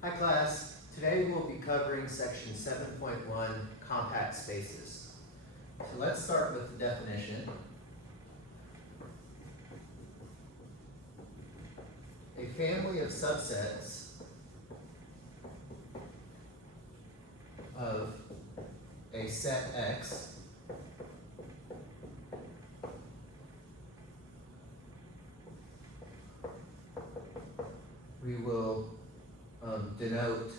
Hi class, today we'll be covering section 7.1, compact spaces. So let's start with the definition. A family of subsets of a set X we will denote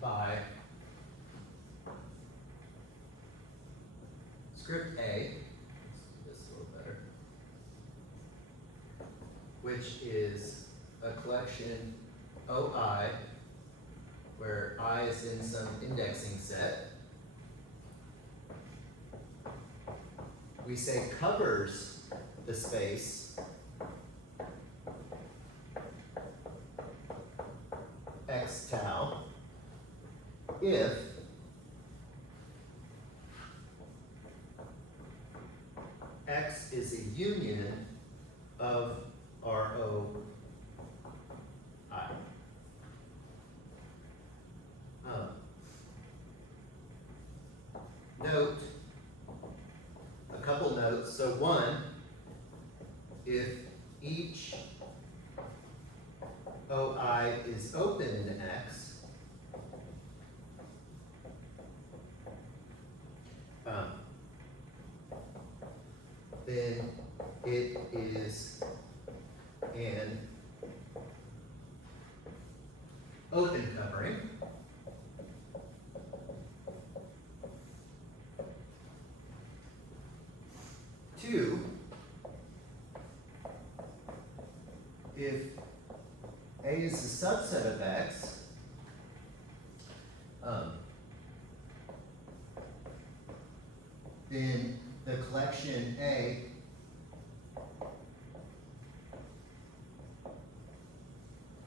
by script A, let's do this a little better, which is a collection OI, where I is in some indexing set. We say covers the space X tau if X is a union of ROI. Note, a couple notes. So one, if each OI is open in X, then it is an open covering. Two, if A is a subset of X, then the collection A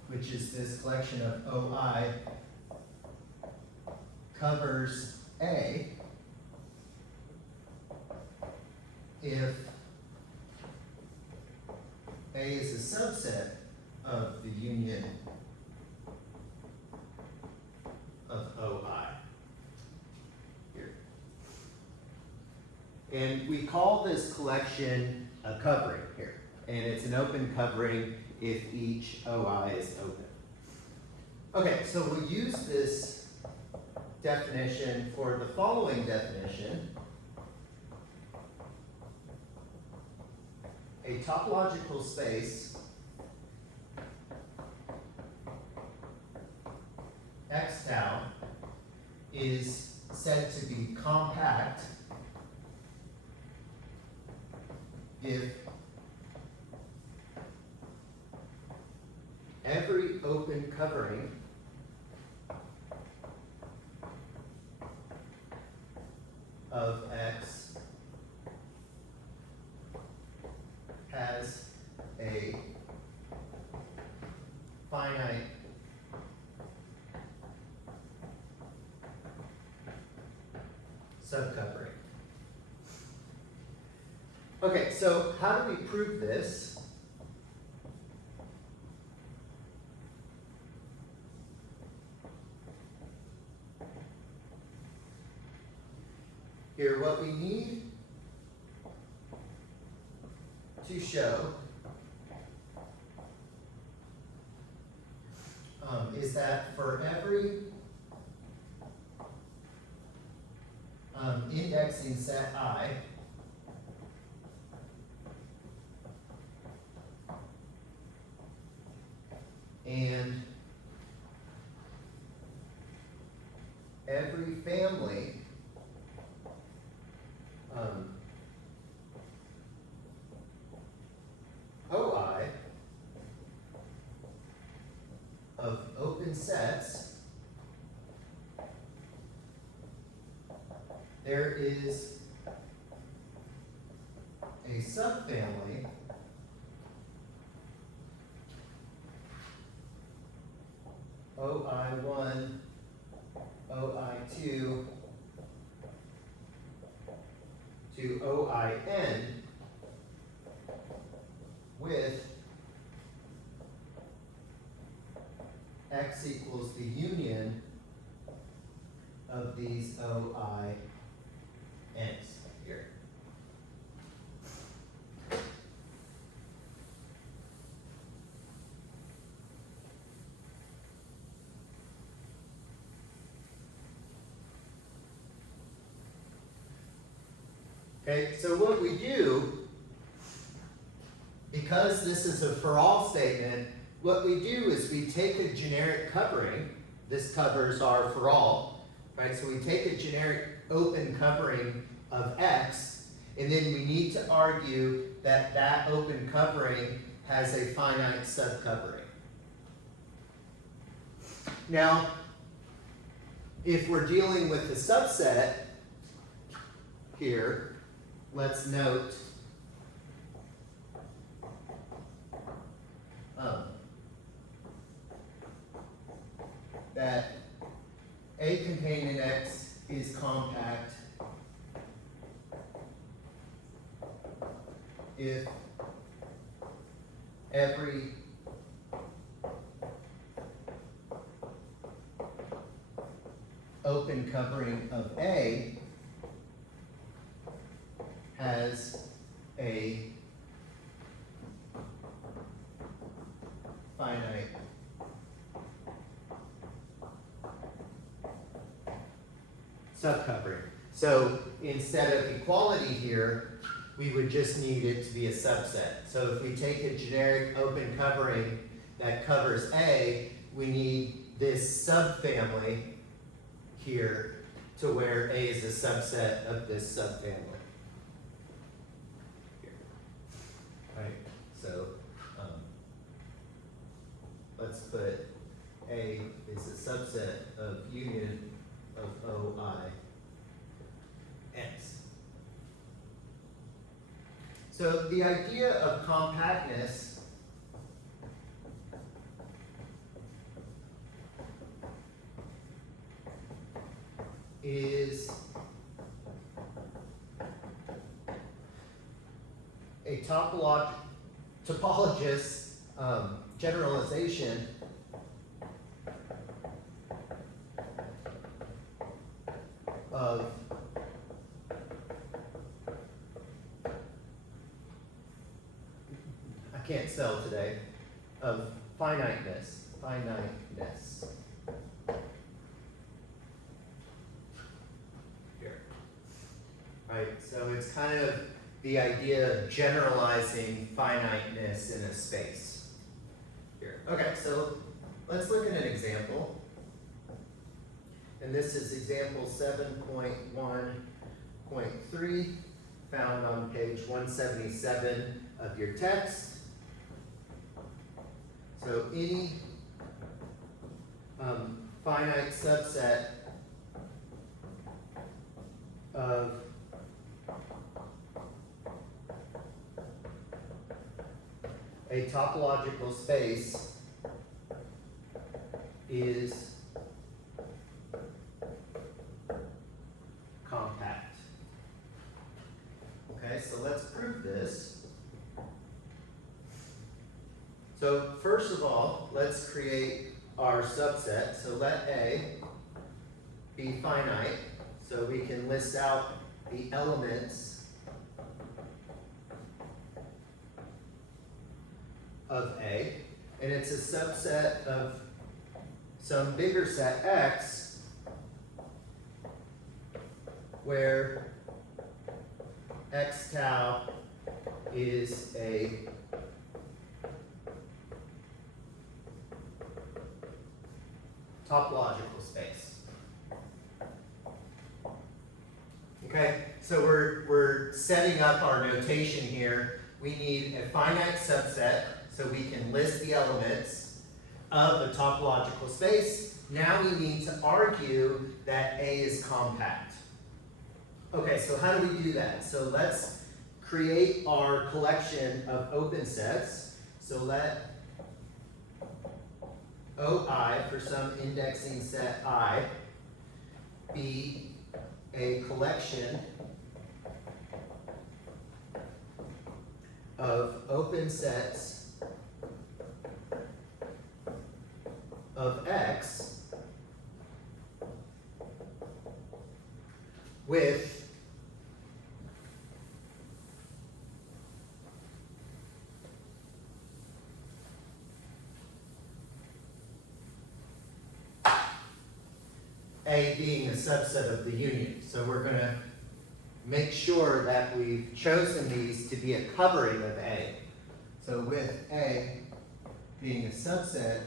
which is this collection of OI covers A if A is a subset of the union of OI. Here. And we call this collection a covering here. And it's an open covering if each OI is open. Okay, so we'll use this definition for the following definition. A topological space X tau is said to be compact if every open covering of X has a finite subcovering. Okay, so how do we prove this? Here, what we need to show is that for every indexing set I, and every family OI of open sets, there is a subfamily OI1, OI2 to OIN with X equals the union of these OI N's here. Okay, so what we do, because this is a for all statement, what we do is we take a generic covering, this covers our for all, right? So we take a generic open covering of X, and then we need to argue that that open covering has a finite subcovering. Now, if we're dealing with the subset here, let's note that A contained in X is compact if every open covering of A has a finite subcovering. So instead of equality here, we would just need it to be a subset. So if we take a generic open covering that covers A, we need this subfamily here to where A is a subset of this subfamily. Here. Right? So let's put A is a subset of union of OI X. So the idea of compactness is a topologist's generalization of I can't spell today, of finiteness. Here. Right, so it's kind of the idea of generalizing finiteness in a space. Here. Okay, so let's look at an example. And this is example 7.1.3, found on page 177 of your text. So any finite subset of a topological space is compact. Okay, so let's prove this. So first of all, let's create our subset. So let A be finite, so we can list out the elements of A, and it's a subset of some bigger set X, where X tau is a topological space. Okay, so we're setting up our notation here. We need a finite subset so we can list the elements of a topological space. Now we need to argue that A is compact. Okay, so how do we do that? So let's create our collection of open sets. So let OI, for some indexing set I, be a collection of open sets of X with A being a subset of the union. So we're going to make sure that we've chosen these to be a covering of A. So with A being a subset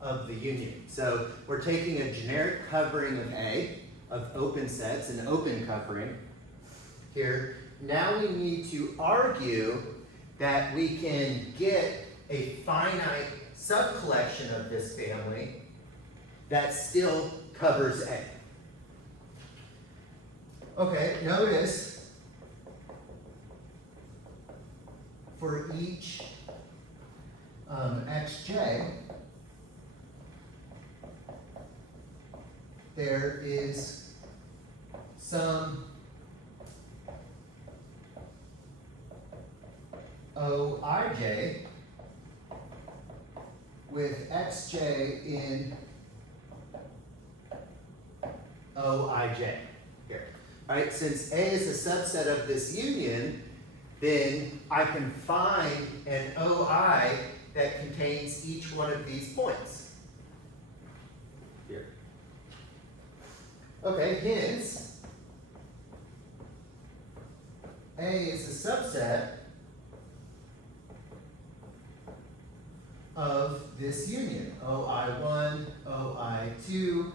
of the union. So we're taking a generic covering of A, of open sets, an open covering here. Now we need to argue that we can get a finite subcollection of this family that still covers A. Okay, notice for each xj, there is some Oj with xj in Oj here. All right, since A is a subset of this union, then I can find an Oi that contains each one of these points here. Okay, hence, A is a subset of this union, OI1, OI2,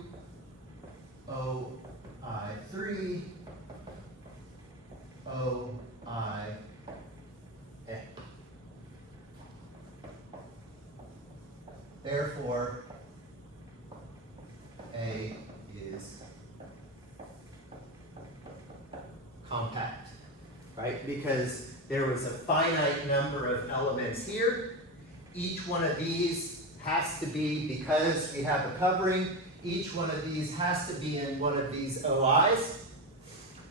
OI3, OIA. Therefore, A is compact, right? Because there was a finite number of elements here. Each one of these has to be, because we have a covering, each one of these has to be in one of these OIs.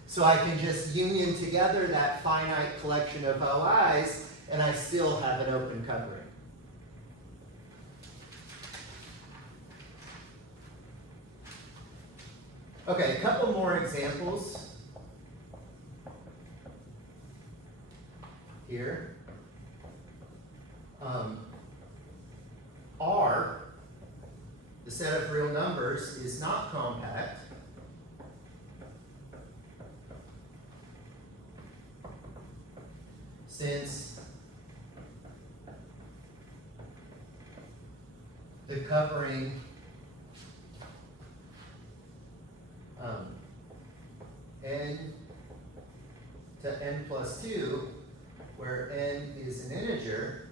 So I can just union together that finite collection of OIs, and I still have an open covering. Okay, a couple more examples here. R, the set of real numbers, is not compact since the covering n to n plus 2, where n is an integer,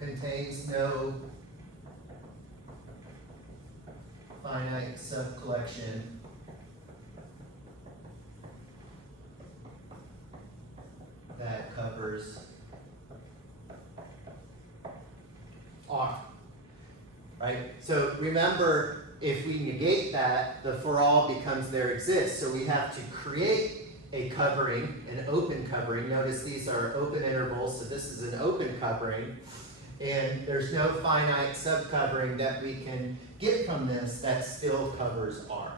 contains no finite subcollection that covers R, right? So remember, if we negate that, the for all becomes there exists. So we have to create a covering, an open covering. Notice these are open intervals, so this is an open covering. And there's no finite subcovering that we can get from this that still covers R.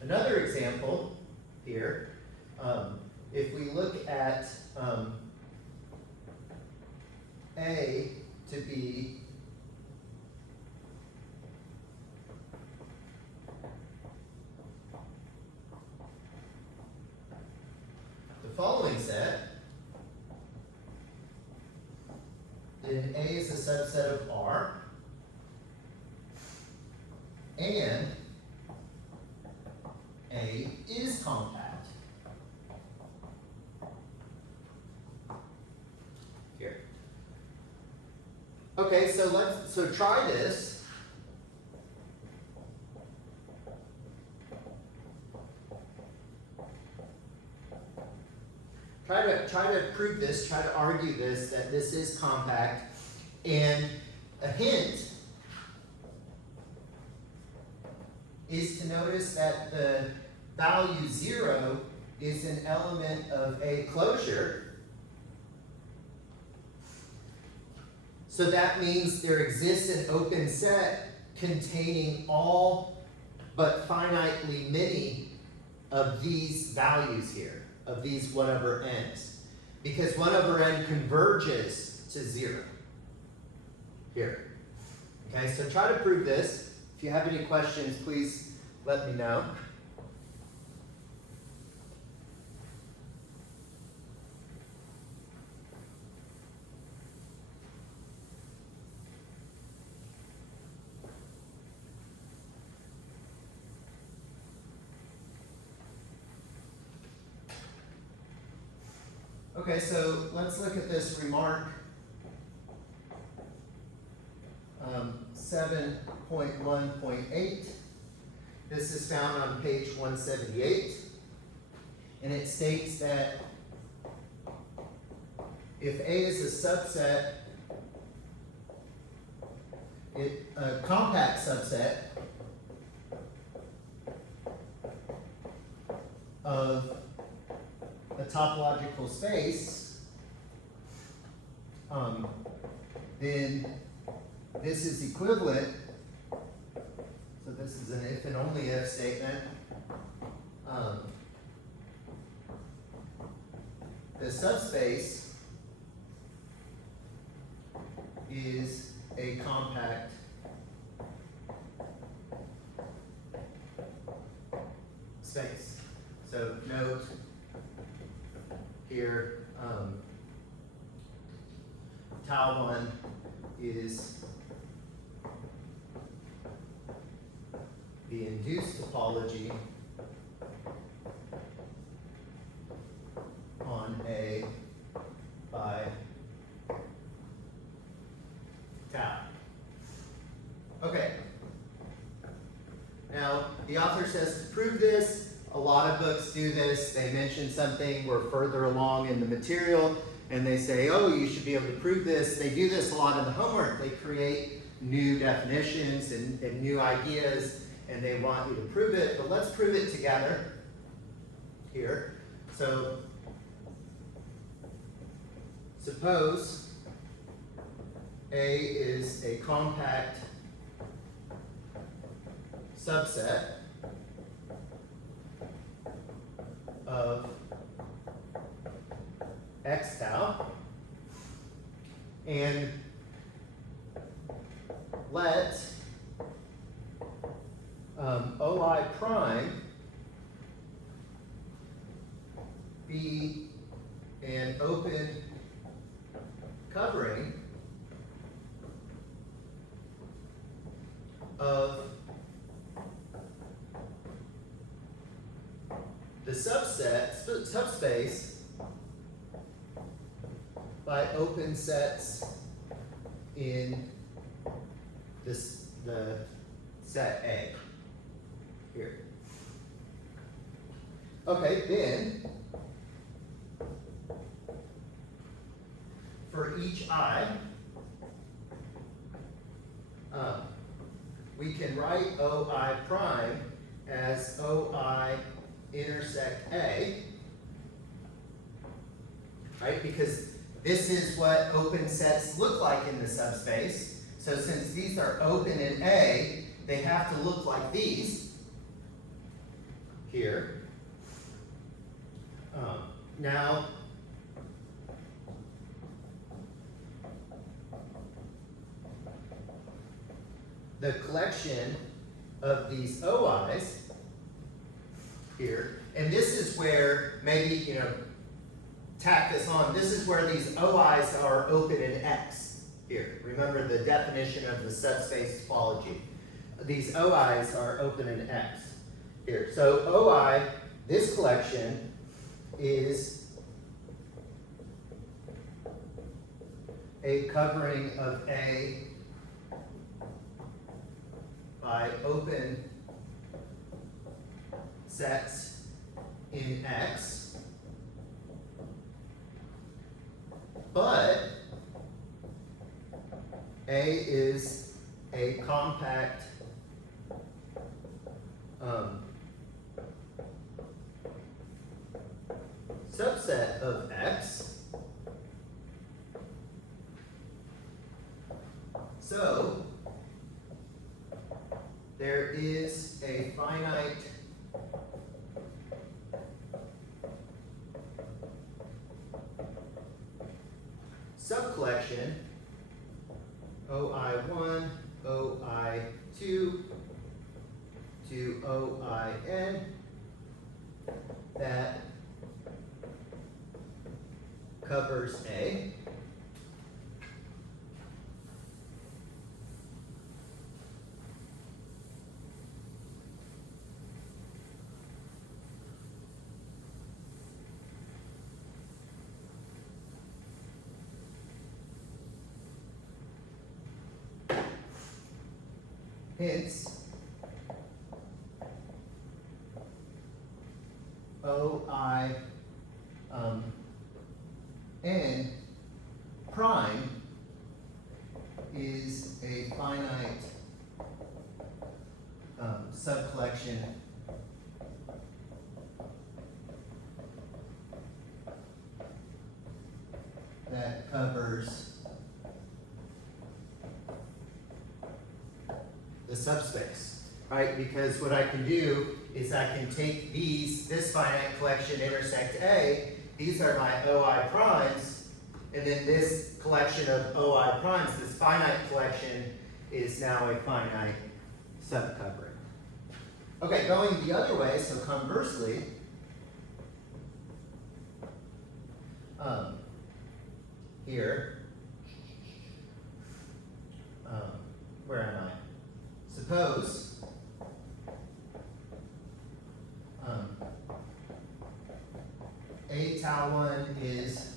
Another example here, if we look at A to be the following set, then A is a subset of R, and A is compact. Here. Okay, so try this. Try to prove this, try to argue this, that this is compact. And a hint is to notice that the value 0 is an element of a closure. So that means there exists an open set containing all but finitely many of these values here, of these 1 over n's. Because 1 over n converges to 0 here. Okay, so try to prove this. If you have any questions, please let me know. Okay, so let's look at this remark 7.1.8. This is found on page 178, and it states that if A is a subset, a compact subset of a topological space, then this is equivalent. So this is an if and only if statement. The subspace is a compact space. So note here, tau 1 is the induced topology on A by tau. Okay. Now, the author says to prove this, a lot of books do this. They mention something, we're further along in the material, and they say, oh, you should be able to prove this. They do this a lot in the homework. They create new definitions and new ideas, and they want you to prove it. But let's prove it together here. So suppose A is a compact subset of x tau, and let OI prime be an open covering of the subspace by open sets in the set A here. Okay, then for each I, we can write OI prime as OI intersect A, right? Because this is what open sets look like in the subspace. So since these are open in A, they have to look like these here. Now, the collection of these OIs here, and this is where maybe, tack this on. This is where these OIs are open in X here. Remember the definition of the subspace topology. These OIs are open in X here. So OI, this collection, is a covering of A by open sets in X, but A is a compact subset of X. So there is a finite subcollection OI1, OI2 to OIN that covers A. Hence, OI N prime is a finite subcollection that covers the subspace, right? Because what I can do is I can take this finite collection intersect A, these are my OI primes, and then this collection of OI primes, this finite collection, is now a finite subcovering. Okay, going the other way, so conversely, here, where am I? Suppose A tau 1 is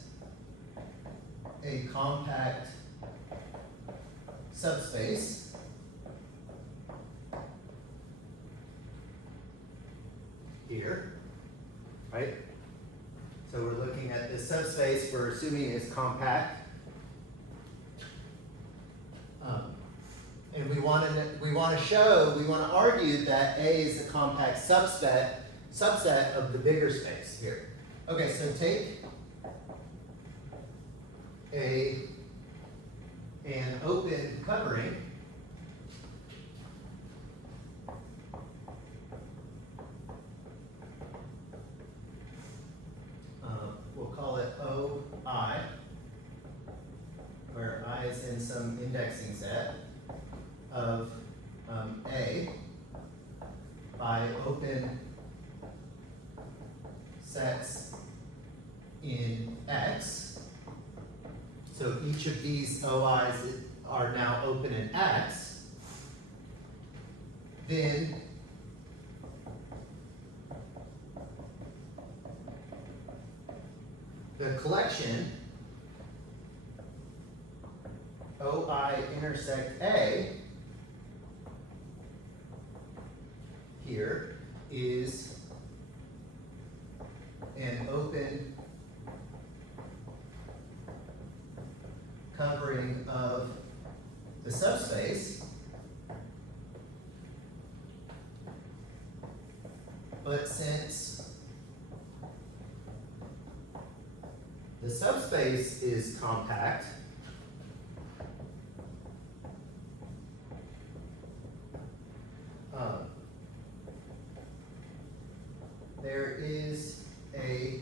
a compact subspace here, right? So we're looking at this subspace, we're assuming it's compact. And we want to argue that A is the compact subset of the bigger space here. Okay, so take an open covering. We'll call it OI, where I is in some indexing set of A by open sets in X. So each of these OIs are now open in X. Then the collection OI intersect A here is an open covering of the subspace, but since the subspace is compact, there is a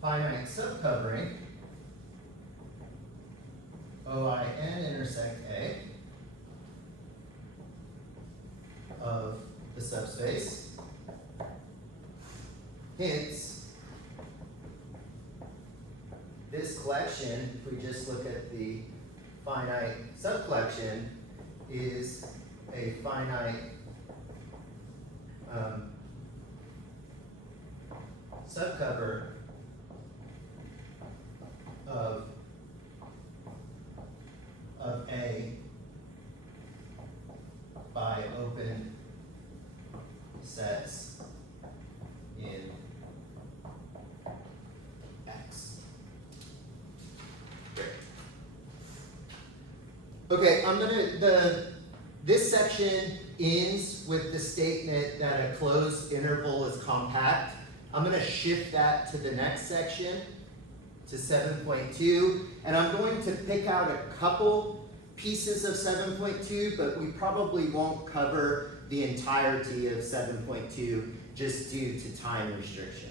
finite subcovering OIN intersect A of the subspace. Hence, this collection, if we just look at the finite subcollection, is a finite subcover of A by open sets in X. Great. Okay, I'm gonna This section ends with the statement that a closed interval is compact. I'm going to shift that to the next section, to 7.2, and I'm going to pick out a couple pieces of 7.2, but we probably won't cover the entirety of 7.2 just due to time restrictions.